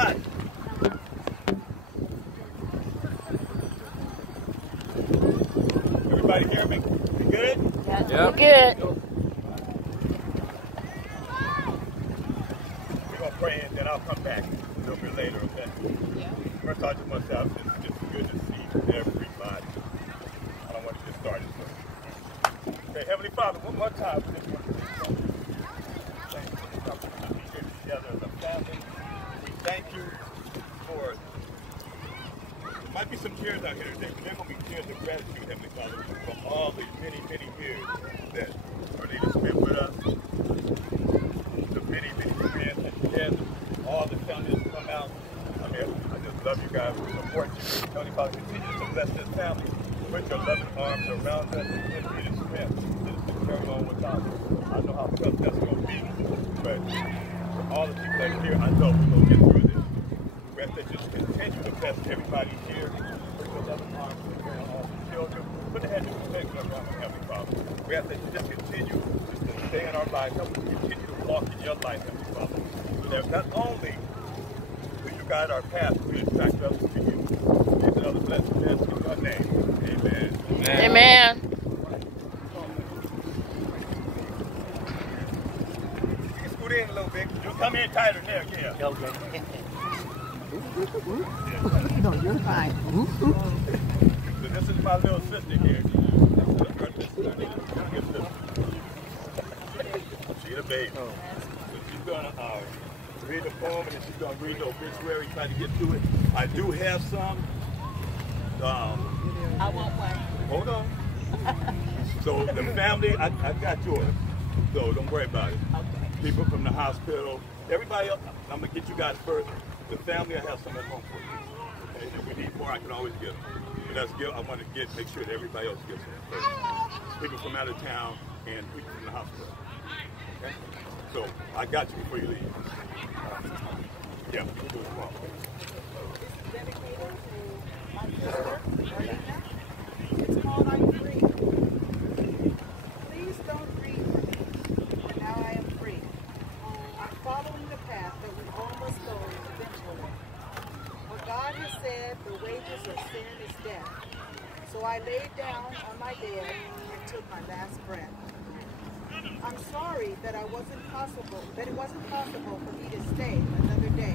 hot. Everybody hear me? We good? Yeah. We good. We're going to pray and then I'll come back a little bit later, okay? Yeah. First, I just want to say it's good to see everybody. I don't want to get started. So. Okay, Heavenly Father, one more time. We just want to say thank you for coming to be here together as a family. We thank you for. There might be some tears out here today, but they're going to be tears of gratitude, Heavenly Father, for all the many, many years that Arlenia spent with us, the many, many friends that she has, all the families that come out. I mean, I just love you guys. We support you. Heavenly Father, continue to bless this family. Put your loving arms around us and give me the strength to carry on without us. I know how tough that's going to be, but for all the people that are here, I know we're going to get through this. We have to just continue to bless everybody here. Put your loving arms around all the children. Put the hand of protection around them, Heavenly Father. We have to just continue to stay in our lives. Help us continue to walk in your life, Heavenly Father. So that not only will you guide our path, we attract others to you. These and other blessings in your name. Amen. Amen. You can scoot in a little bit. You'll come in tighter there, yeah. Okay. No, you're fine. So this is my little sister here. She's a baby. So she's going to read the poem and then she's going to read the obituary, try to get through it. I do have some. I want one. Hold on. So the family, I got yours. So don't worry about it. Okay. People from the hospital, everybody else, I'm going to get you guys first. The family, I have some at home for you. Okay? If we need more, I can always get them. But that's good. I want to make sure that everybody else gets them first. People from out of town and people from the hospital. Okay? So I got you before you leave. Yeah, we'll do it tomorrow. Dedicated to my sister, Arlenia. It's called I'm Free. Please don't grieve for me, for now I am free. I'm following the path that we all must go eventually. For God has said the wages of sin is death. So I laid down on my bed and took my last breath. I'm sorry that it wasn't possible for me to stay another day,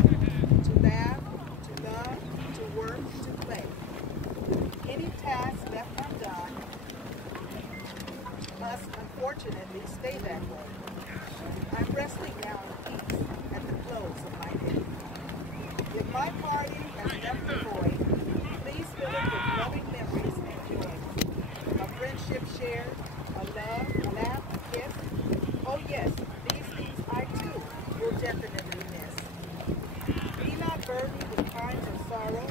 to laugh, to love, to work, to play. Any task left undone must unfortunately stay that way. I'm resting now in peace at the close of my day. If my party has left a void, please fill it with loving memories and joy. A friendship shared, a love, a laugh, a kiss. Oh yes, these things I too will definitely miss. Be not burdened with times of sorrow,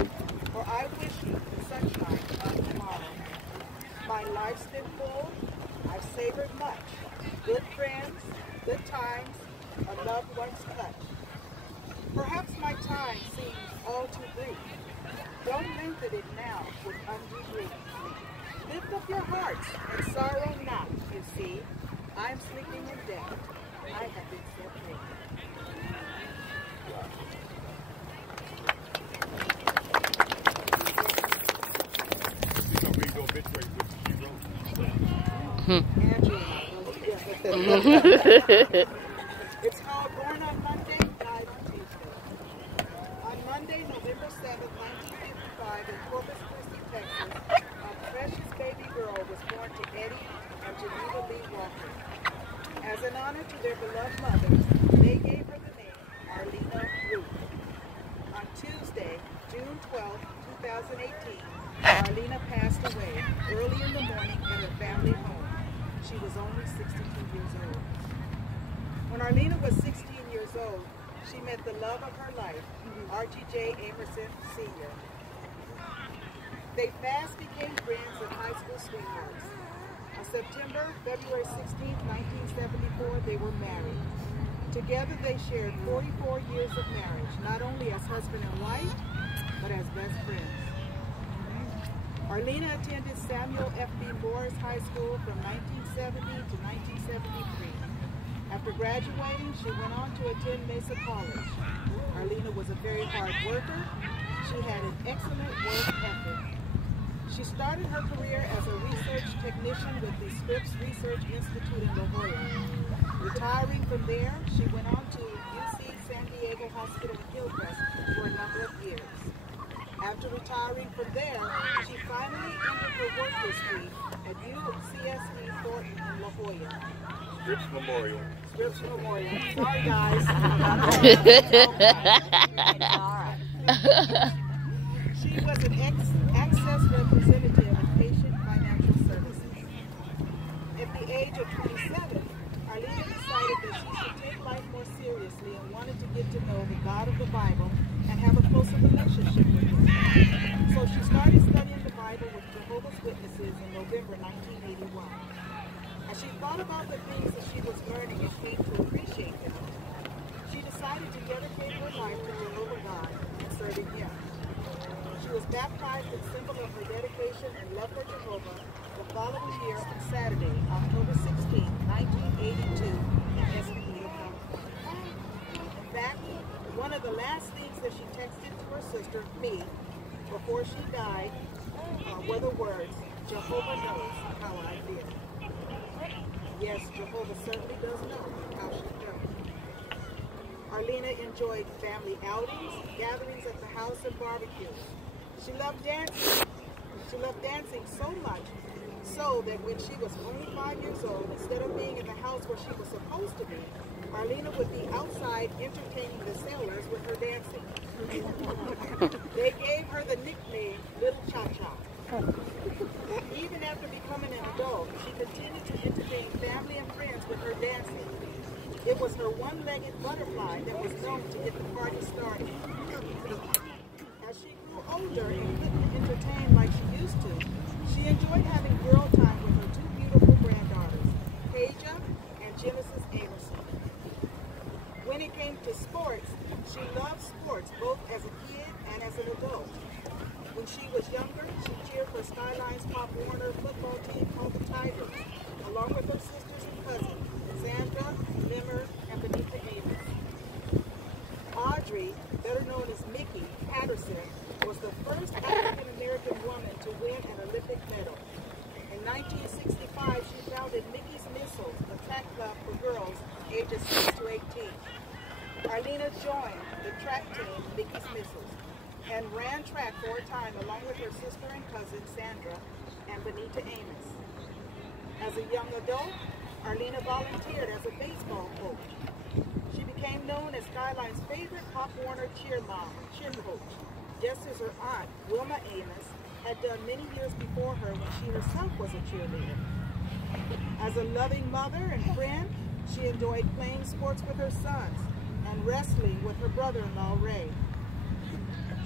for I wish you the sunshine of tomorrow. My life's been full, I've savored much. Good friends, good times, a loved one's touch. Perhaps my time seems all too brief. Don't lengthen it now with undue grief. Lift up your hearts and sorrow not, you see. I'm sleeping in death. I have been set free. She's going to read the obituary which she wrote. It's called Born on Monday, Died on Tuesday. On Monday, November 7th, 1955, in Corpus Christi, Texas, a precious baby girl was born to Eddie and Geneva Lee Walker. As an honor to their beloved mothers, they gave her the name Arlenia Ruth. On Tuesday, June 12, 2018, Arlenia passed away early in the morning at her family home. She was only 62 years old. When Arlenia was 16 years old, she met the love of her life, R.T.J. Amerson, Sr. They fast became friends and high school sweethearts. On February 16, 1974, they were married. Together they shared 44 years of marriage, not only as husband and wife, but as best friends. Arlenia attended Samuel F.B. Morris High School from 1970 to 1973. After graduating, she went on to attend Mesa College. Arlenia was a very hard worker. She had an excellent work ethic. She started her career as a research technician with the Scripps Research Institute in La Jolla. Retiring from there, she went on to UC San Diego Hospital in Hillcrest for a number of years. After retiring from there, she finally ended her work history at UCSB Thornton in La Jolla. Scripps Memorial. Scripps Memorial. Sorry, guys. She was an access representative in patient financial services. At the age of 27, Arlenia decided that she should take life more seriously and wanted to get to know the God of the Bible and have a closer relationship with him. So she started studying the Bible with Jehovah's Witnesses in November 1981. As she thought about the things that she was learning and came to appreciate them, she decided to dedicate her life to Jehovah God and serving him. She was baptized in symbol of her dedication and love for Jehovah the following year on Saturday, October 16, 1982, in Escondido, California. In fact, one of the last things that she texted to her sister, me, before she died, were the words, "Jehovah knows how I feel." Yes, Jehovah certainly does know how she felt. Arlenia enjoyed family outings, gatherings at the house, and barbecues. She loved dancing. She loved dancing so much so that when she was only 5 years old, instead of being in the house where she was supposed to be, Arlenia would be outside entertaining the sailors with her dancing. They gave her the nickname Little Cha-Cha. Even after becoming an adult, she continued to entertain family and friends with her dancing. It was her one-legged butterfly that was known to get the party started. As she grew older and couldn't entertain like she used to, she enjoyed having girl time with her two beautiful granddaughters, Tasia and Genesis Amerson. When it came to sports, she loved sports both as a kid and as an adult. When she was younger, she cheered for Skyline's Pop Warner football team called the Tigers, along with her sisters and cousins, Sandra, Limmer, and Benita Amos. Audrey, better known as Mickey Patterson, was the first African-American woman to win an Olympic medal. In 1965, she founded Mickey's Missiles, a track club for girls ages 6 to 18. Arlenia joined the track team, Mickey's Missiles, and ran track for a time along with her sister and cousin, Sandra, and Benita Amos. As a young adult, Arlenia volunteered as a baseball coach. She became known as Skyline's favorite Pop Warner cheer coach, just as her aunt, Wilma Amos, had done many years before her when she herself was a cheerleader. As a loving mother and friend, she enjoyed playing sports with her sons and wrestling with her brother-in-law, Ray.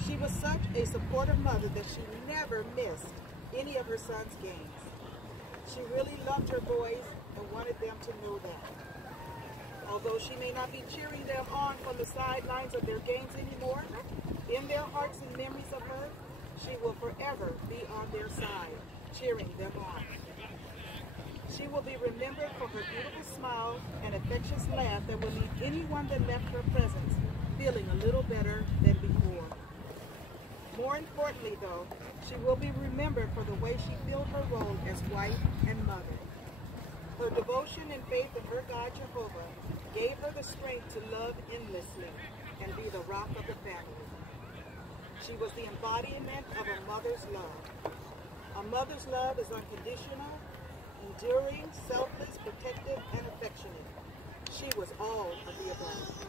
She was such a supportive mother that she never missed any of her sons' games. She really loved her boys and wanted them to know that. Although she may not be cheering them on from the sidelines of their games anymore, in their hearts and memories of her, she will forever be on their side, cheering them on. She will be remembered for her beautiful smile and infectious laugh that will leave anyone that left her presence feeling a little better than before. More importantly, though, she will be remembered for the way she filled her role as wife and mother. Her devotion and faith in her God Jehovah gave her the strength to love endlessly and be the rock of the family. She was the embodiment of a mother's love. A mother's love is unconditional, enduring, selfless, protective, and affectionate. She was all of the above.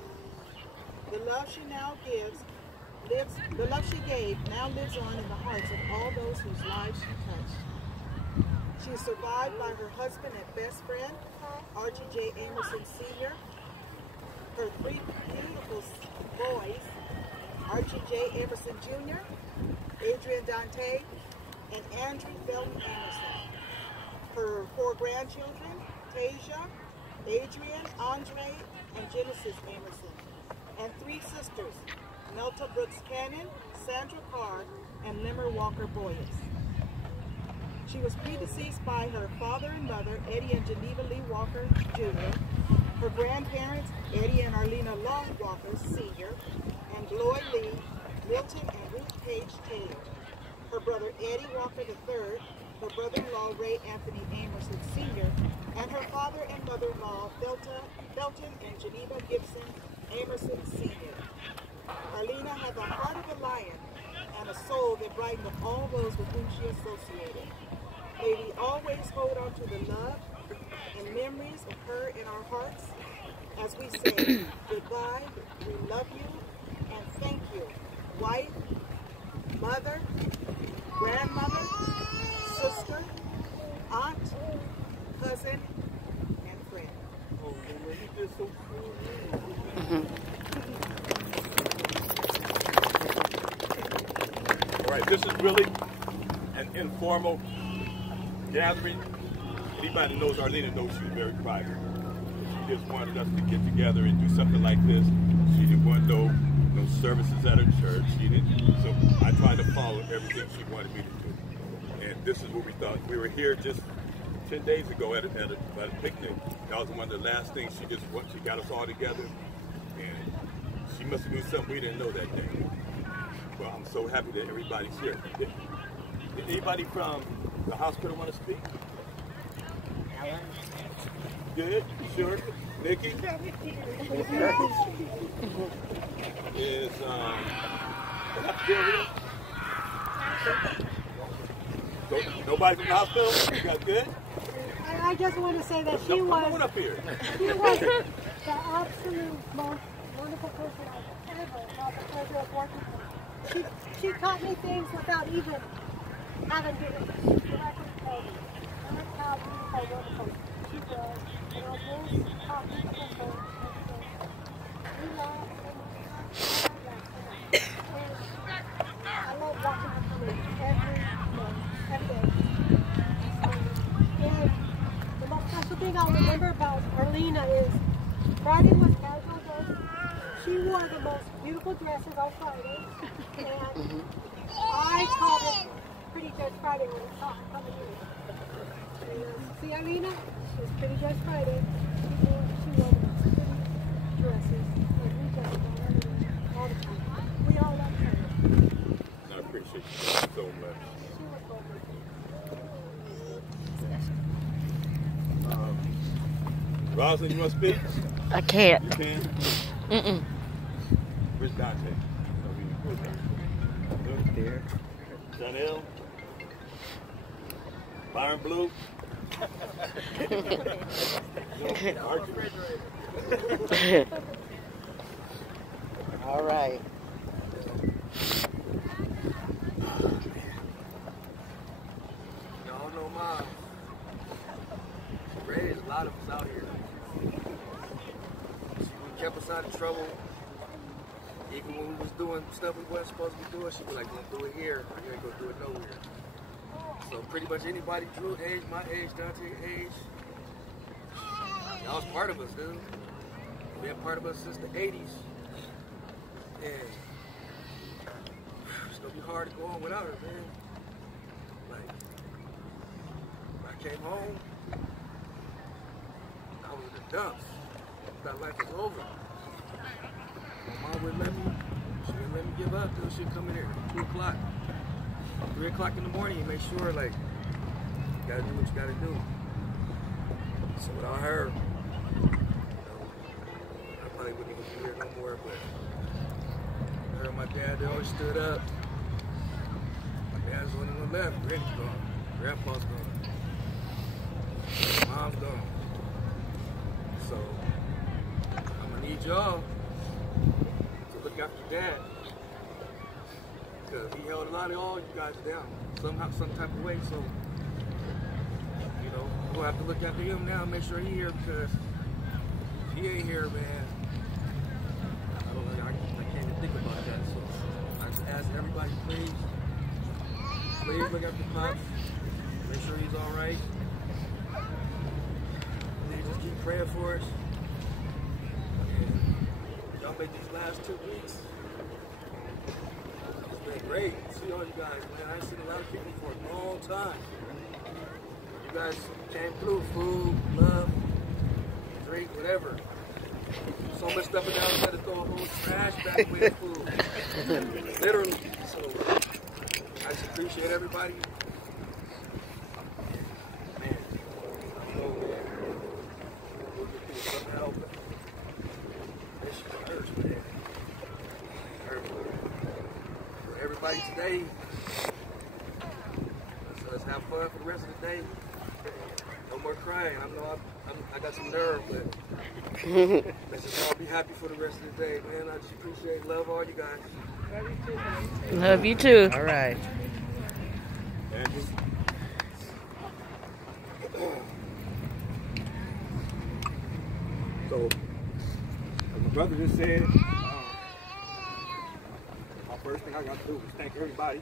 The love she gave now lives on in the hearts of all those whose lives she touched. She is survived by her husband and best friend, Archie J. Amerson Sr., her three beautiful boys, Archie J. Amerson Jr., Adrian Dante, and Andrew Felton Amerson. Her 4 grandchildren, Tasia, Adrian, Andre, and Genesis Amerson, and 3 sisters, Melta Brooks Cannon, Sandra Carr, and Limmer Walker Boyes. She was predeceased by her father and mother, Eddie and Geneva Lee Walker Jr., Her grandparents, Eddie and Arlenia Longwalker, Sr., and Gloy Lee, Milton and Ruth Page Taylor. Her brother Eddie Walker III, her brother-in-law Ray Anthony Amerson Sr., and her father and mother-in-law Belton and Geneva Gibson Amerson Sr. Arlenia had the heart of a lion and a soul that brightened up all those with whom she associated. May we always hold on to the love and memories of her in our hearts as we say goodbye, we love you, and thank you, wife, mother, grandmother, sister, aunt, cousin, and friend. Oh, man, you did so cool. All right, this is really an informal gathering. Anybody that knows Arlenia knows she's very private. She just wanted us to get together and do something like this. She didn't want no services at her church. She didn't. So I tried to follow everything she wanted me to do. And this is what we thought. We were here just 10 days ago at a picnic. That was one of the last things she got us all together. And she must have knew something we didn't know that day. Well, I'm so happy that everybody's here. Did anybody from the hospital want to speak? Ellen? Good? Sure? Nikki? Is, nobody from the hospital? You got good? I just want to say that she was up here. She was the absolute most wonderful person I've ever had the pleasure of working with. She taught me things without even having to directly tell me. And that's how wonderful she was. And I just taught me to her. We laughed and I love watching her come in every day. And the most special thing I'll remember about Arlenia is Friday was casual day. She wore the most beautiful dresses on Friday. And I called it Pretty Judge Friday when I saw her coming in. And see Arlenia? She was Pretty Judge Friday. She wore the most pretty dresses. And we just love her all the time. We all love her. I appreciate you so much. She was wonderful. Rosalind, you want to speak? I can't. You can? Mm-mm. Where's Dante? Where's Dante? Right there. Janelle? Byron Blue? All right. Y'all know Mom. She raised a lot of us out here. She kept us out of trouble. Even when we was doing stuff we wasn't supposed to be doing, she'd be like, don't do it here, or you ain't gonna do it nowhere. So pretty much anybody Drew age, my age, Dante's age, y'all was part of us, dude. Been part of us since the 80s. And it's gonna be hard to go on without her, man. Like, when I came home, I was in the dumps. I thought life was over. My mom wouldn't let me. She didn't let me give up till she'd come in here at 2 o'clock. 3 o'clock in the morning, you make sure, like, you gotta do what you gotta do. So without her, I probably wouldn't even be here no more, but her and my dad, they always stood up. My dad's the only one left. Granny's gone. Grandpa's gone. Mom's gone. So, I'm gonna need y'all to look after Dad. Because he held a lot of all you guys down, somehow, some type of way. So, you know, we'll have to look after him now and make sure he's here, because if he ain't here, man, I can't even think about that. So, I just ask everybody, please look after Pops, make sure he's all right. Please just keep praying for us. And y'all make these last 2 weeks. It's been great to see all you guys, man. I ain't seen a lot of people for a long time. You guys came through, food, love. drink, whatever. So much stuff in there, I had to throw a whole trash bag away of food. Literally. So I just appreciate everybody. Man, I know we'll get people some help. This shit hurts, man. For everybody today, let's have fun for the rest of the day. No more crying. I know I got some nerve, but let's just all be happy for the rest of the day, man. I just appreciate, love all you guys. Love you too. All right. So, as my brother just said, my first thing I got to do is thank everybody.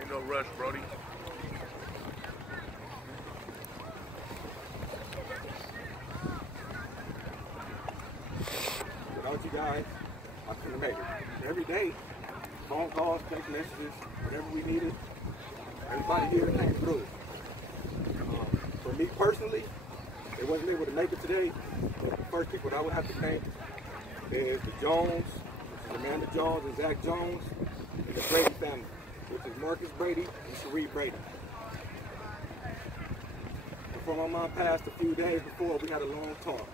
Ain't no rush, Brody. Without you guys, I couldn't make it. Every day, phone calls, text messages, whatever we needed, everybody here came through. For me personally, they wasn't able to make it today. But the first people that I would have to thank is the Jones, which is Amanda Jones and Zach Jones, and the Brady family, which is Marcus Brady and Cherie Brady. Before my mom passed a few days before, we had a long talk.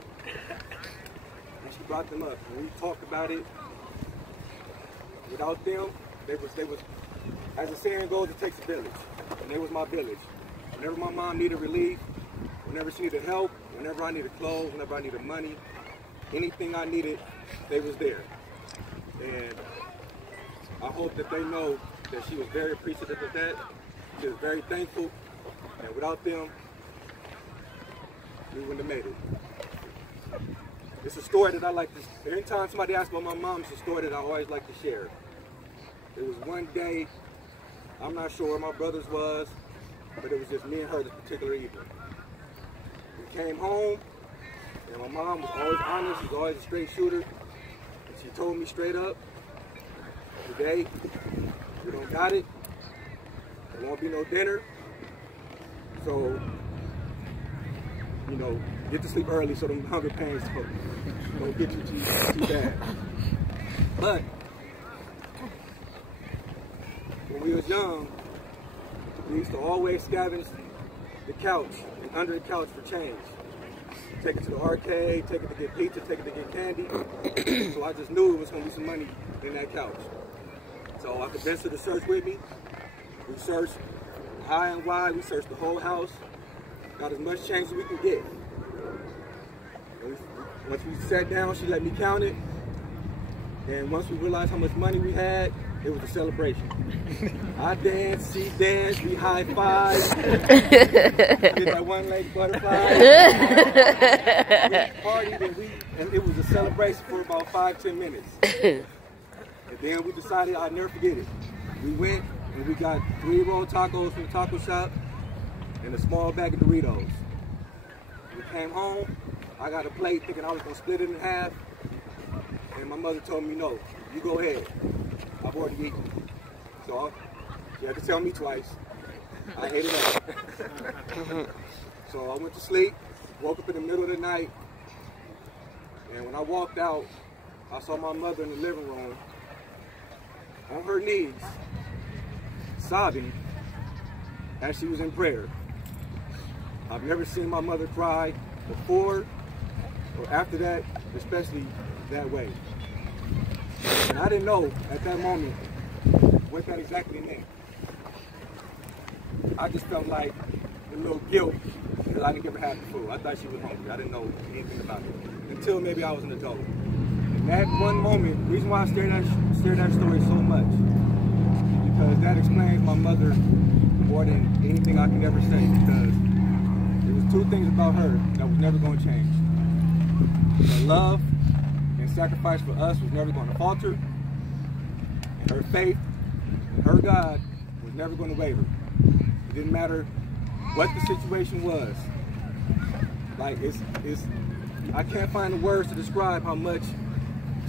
And she brought them up, and we talked about it. Without them, they was, as the saying goes, it takes a village, and they was my village. Whenever my mom needed relief, whenever she needed help, whenever I needed clothes, whenever I needed money, anything I needed, they was there. And I hope that they know that she was very appreciative of that. She was very thankful, and without them, we wouldn't have made it. It's a story that I like to, anytime somebody asks about my mom, it's a story that I always like to share. It was one day, I'm not sure where my brothers was, but it was just me and her this particular evening. We came home, and my mom was always honest, she was always a straight shooter, and she told me straight up, today, we don't got it, there won't be no dinner, so, you know, get to sleep early so them hunger pains don't get you too bad. But when we was young, we used to always scavenge the couch and under the couch for change. Take it to the arcade, take it to get pizza, take it to get candy. So I just knew it was gonna be some money in that couch. So I convinced her to search with me. We searched high and wide, we searched the whole house, got as much change as we could get. Once we sat down, she let me count it. And once we realized how much money we had, it was a celebration. I danced, she danced, we high-fived. Did that one-leg butterfly. We partied and it was a celebration for about 5-10 minutes. And then we decided I'd never forget it. We went and we got 3 rolled tacos from the taco shop and a small bag of Doritos. We came home. I got a plate thinking I was going to split it in half, and my mother told me, no, you go ahead. I've already eaten. So she had to tell me twice. I ate it up. So I went to sleep, woke up in the middle of the night, and when I walked out, I saw my mother in the living room on her knees, sobbing as she was in prayer. I've never seen my mother cry before or after that, especially that way. And I didn't know at that moment what that exactly meant. I just felt like a little guilt that I didn't give her half the food. I thought she was hungry. I didn't know anything about it until maybe I was an adult. And that one moment, the reason why I stare that story so much, because that explains my mother more than anything I can ever say, because there was 2 things about her that was never going to change. Her love and sacrifice for us was never going to falter, and her faith in her God was never going to waver. It didn't matter what the situation was. Like, I can't find the words to describe how much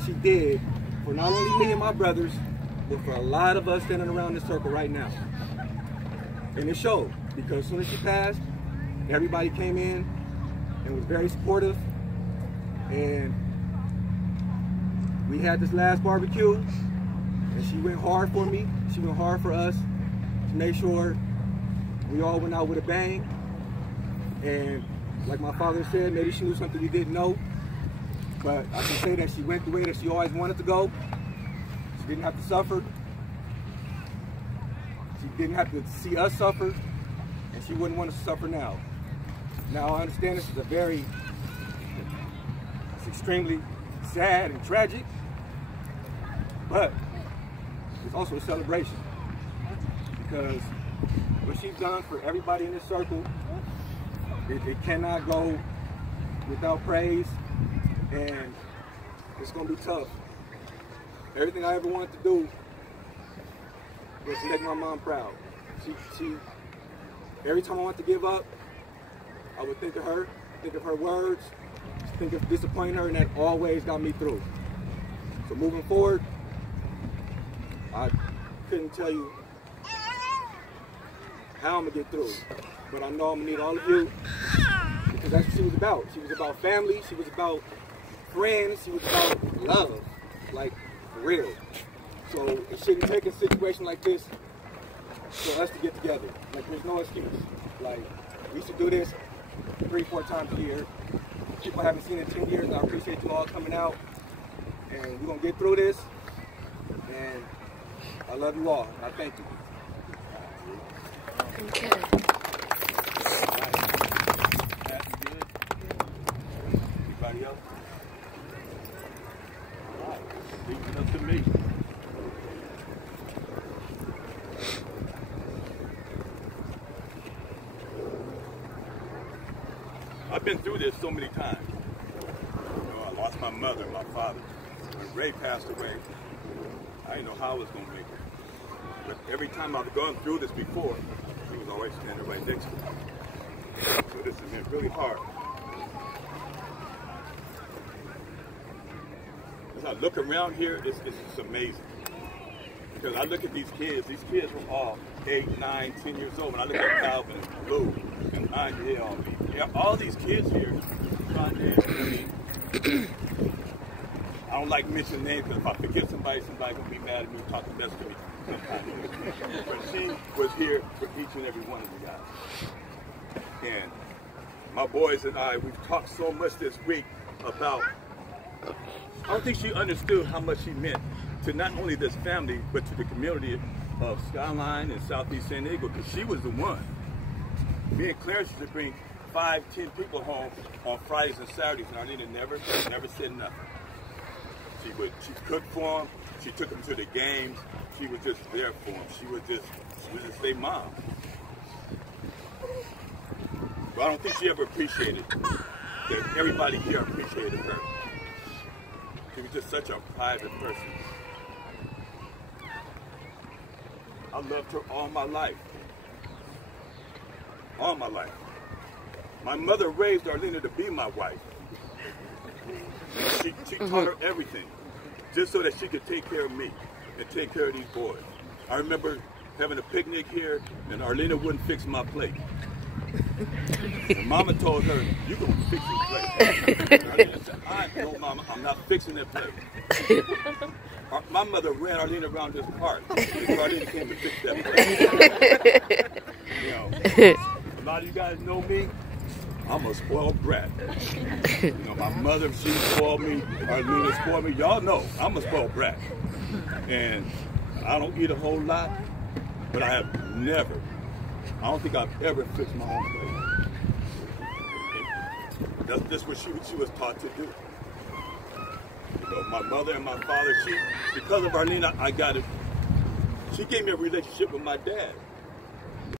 she did for not only me and my brothers, but for a lot of us standing around this circle right now. And it showed, because as soon as she passed, everybody came in and was very supportive. And we had this last barbecue, and she went hard for me. She went hard for us to make sure we all went out with a bang. And like my father said, maybe she knew something we didn't know, but I can say that she went the way that she always wanted to go. She didn't have to suffer. She didn't have to see us suffer, and she wouldn't want us to suffer now. Now I understand this is it's extremely sad and tragic, but it's also a celebration, because what she's done for everybody in this circle, it cannot go without praise, and it's going to be tough. Everything I ever wanted to do was to make my mom proud. Every time I wanted to give up, I would think of her words, think of disappointing her, and that always got me through. So moving forward, I couldn't tell you how I'm gonna get through, but I know I'm gonna need all of you, because that's what she was about. She was about family, she was about friends, she was about love, like for real. So it shouldn't take a situation like this for us to get together. Like, there's no excuse. Like, we should do this 3-4 times a year. People I haven't seen in 10 years, and I appreciate you all coming out. And we're gonna get through this. And I love you all, and I thank you. Okay. That's good. Anybody else? All right. Leave it up to me. I've been through this so many times. You know, I lost my mother, my father. When Ray passed away, I didn't know how I was going to make it. But every time I've gone through this before, he was always standing right next to me. So this has been really hard. As I look around here, it's amazing. Because I look at these kids were all 8, 9, 10 years old. When I look at Calvin and Blue and Angel, all these kids here, I don't like mentioning names, because if I forget somebody gonna be mad at me and talk the best to me. But she was here for each and every one of you guys. And my boys and I, we've talked so much this week about, I don't think she understood how much she meant to not only this family, but to the community of Skyline and Southeast San Diego, because she was the one. Me and Clarence used to bring 5, 10 people home on Fridays and Saturdays, and Arlenia never said nothing. She cooked for them. She took them to the games. She was just there for them. She was just their mom. But I don't think she ever appreciated that everybody here appreciated her. She was just such a private person. I loved her all my life. All my life. My mother raised Arlenia to be my wife. She taught her everything, just so that she could take care of me and take care of these boys. I remember having a picnic here, and Arlenia wouldn't fix my plate. And Mama told her, "You gonna fix your plate." And Arlenia said, "No, Mama, I'm not fixing that plate." My mother ran Arlenia around this park, so Arlenia came to fix that plate. You know, a lot of you guys know me. I'm a spoiled brat. You know, my mother, she spoiled me. Arlenia spoiled me. Y'all know I'm a spoiled brat. And I don't eat a whole lot, but I have never, I don't think I've ever fixed my own plate. That's just what she was taught to do. You know, my mother and my father, because of Arlenia, she gave me a relationship with my dad.